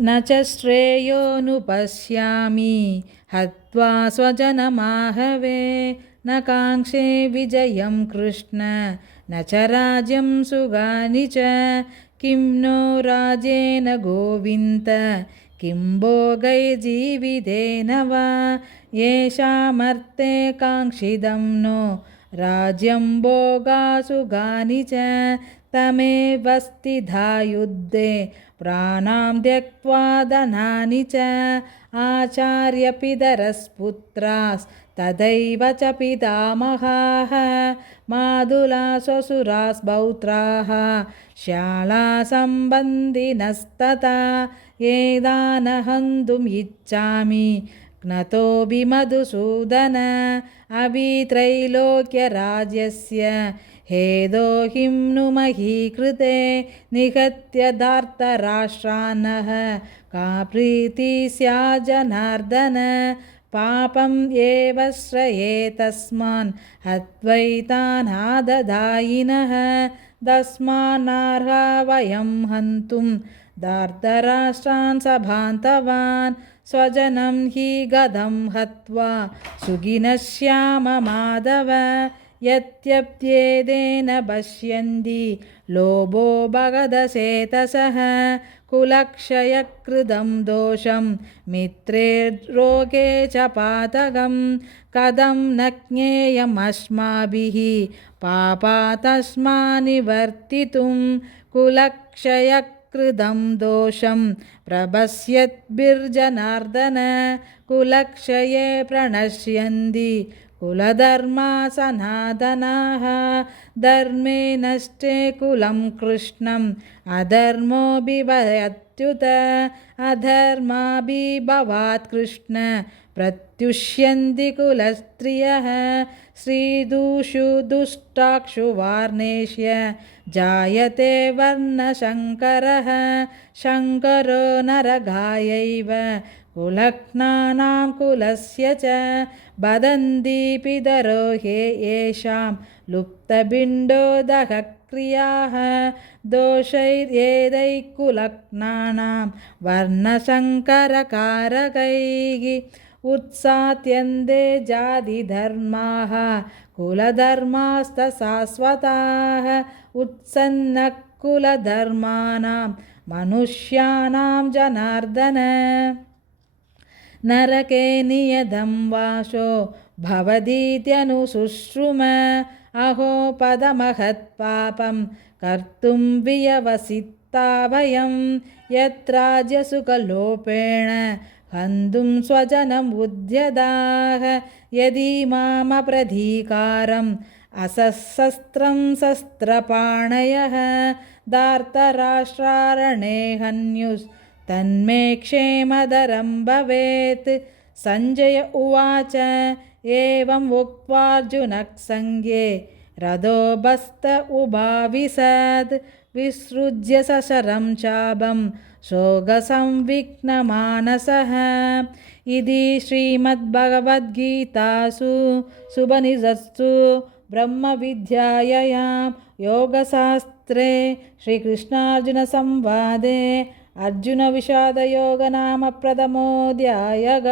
न च श्रेयोऽनुपश्यामि हत्वा स्वजनमाहवे न काङ्क्षे विजयं कृष्ण न च राज्यं सुगानि च किं नो राजेन गोविन्द किं भोगैर्जीवितेन वा येषामर्थे काङ्क्षितं नो राज्यं भोगासुगानि च तमेव स्थिता युद्धे प्राणां त्यक्त्वा धनानि च आचार्यपितरस्पुत्रास्तथैव च पितामहाः मातुला श्वशुरास् पौत्राः शालासम्बन्धिनस्तथा एतान् हन्तुम् इच्छामि ज्ञतोऽपि मधुसूदन अभित्रैलोक्यराज्यस्य हेदोहिं नु महीकृते निहत्य धार्तराष्ट्रान्नः का प्रीतिः स्यात् जनार्दन पापम् एव श्रयेतस्मान् हत्वैतान् आददायिनः तस्मान्नार्हा वयं हन्तुं धार्तराष्ट्रान् सभान्तवान् स्वजनं हि गदं हत्वा सुखिनः श्याम माधव यद्यप्येतेन पश्यन्ति लोभो भगदशेतसः कुलक्षयकृतं दोषं मित्रेर्रोगे च पातकं कथं न ज्ञेयमस्माभिः पापात्तस्मान्निवर्तितुं कुलक्षयकृतं दोषं प्रपश्यद्भिर्जनार्दन कुलक्षये प्रणश्यन्ति कुलधर्मा सनातनाः धर्मे नष्टे कुलं कृष्णम् अधर्मो बिभयत्युत अधर्माभिभवात् कृष्ण प्रत्युष्यन्ति कुलस्त्रियः श्रीदुषु दुष्टाक्षु वार्णेष्य जायते वर्णशङ्करः शङ्करो नरकायैव कुलघ्नानां कुलस्य च वदन्ति पितरो येषां लुप्तपिण्डोदकक्रियाः दोषैर्येदैः कुलघ्नानां वर्णशङ्करकारकैः उत्सात्यन्ते जातिधर्माः कुलधर्मास्तशाश्वताः उत्सन्नः कुलधर्माणां मनुष्याणां जनार्दन नरके नियतं वासो भवतीत्यनुशुश्रुम अहो पदमहत्पापं कर्तुं वियवसिता वयं यत्राज्यसुखलोपेण हन्तुं स्वजनमुद्यताः यदि मामप्रतीकारम् असशस्त्रं शस्त्रपाणयः धार्तराष्ट्रारणे हन्युस्तन्मे क्षेमधरं भवेत् सञ्जय उवाच एवम् उक्त्वार्जुनः सङ्गे रथोपस्थ उभाविशत् विसृज्य सशरं चापं शोकसंविघ्नमानसः इति श्रीमद्भगवद्गीतासु उपनिषत्सु ब्रह्मविद्यायां योगशास्त्रे श्रीकृष्णार्जुनसंवादे अर्जुनविषादयोगो नाम प्रथमोऽध्यायः।